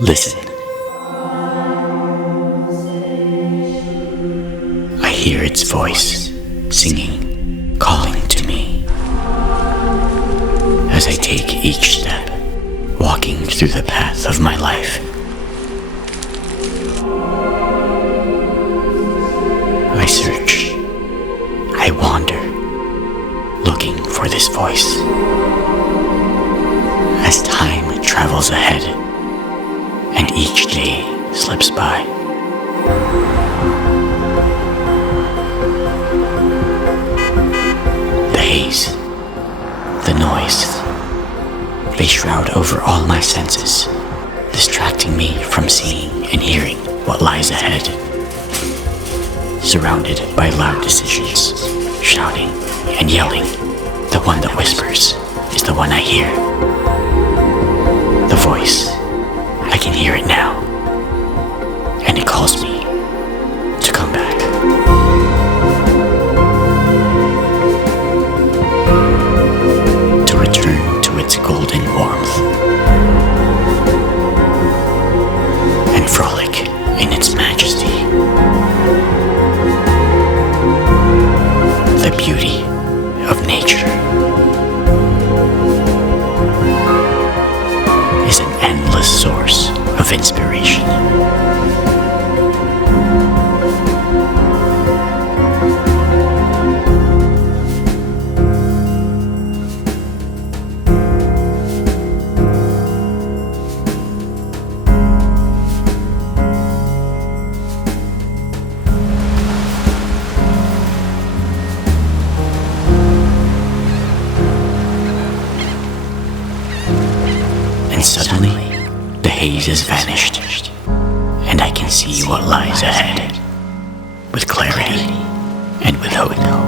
Listen. I hear its voice, singing, calling to me. As I take each step, walking through the path of my life. I search, I wander, looking for this voice. As time travels ahead, and each day slips by. The haze, the noise, they shroud over all my senses, distracting me from seeing and hearing what lies ahead. Surrounded by loud decisions, shouting and yelling, the one that whispers is the one I hear. The voice, I can hear it now, and it calls me to come back. To return to its golden warmth, and frolic in its majesty. The beauty of nature is an endless source of inspiration. And suddenly, the haze has vanished, and I can see what lies ahead, with clarity and with hope.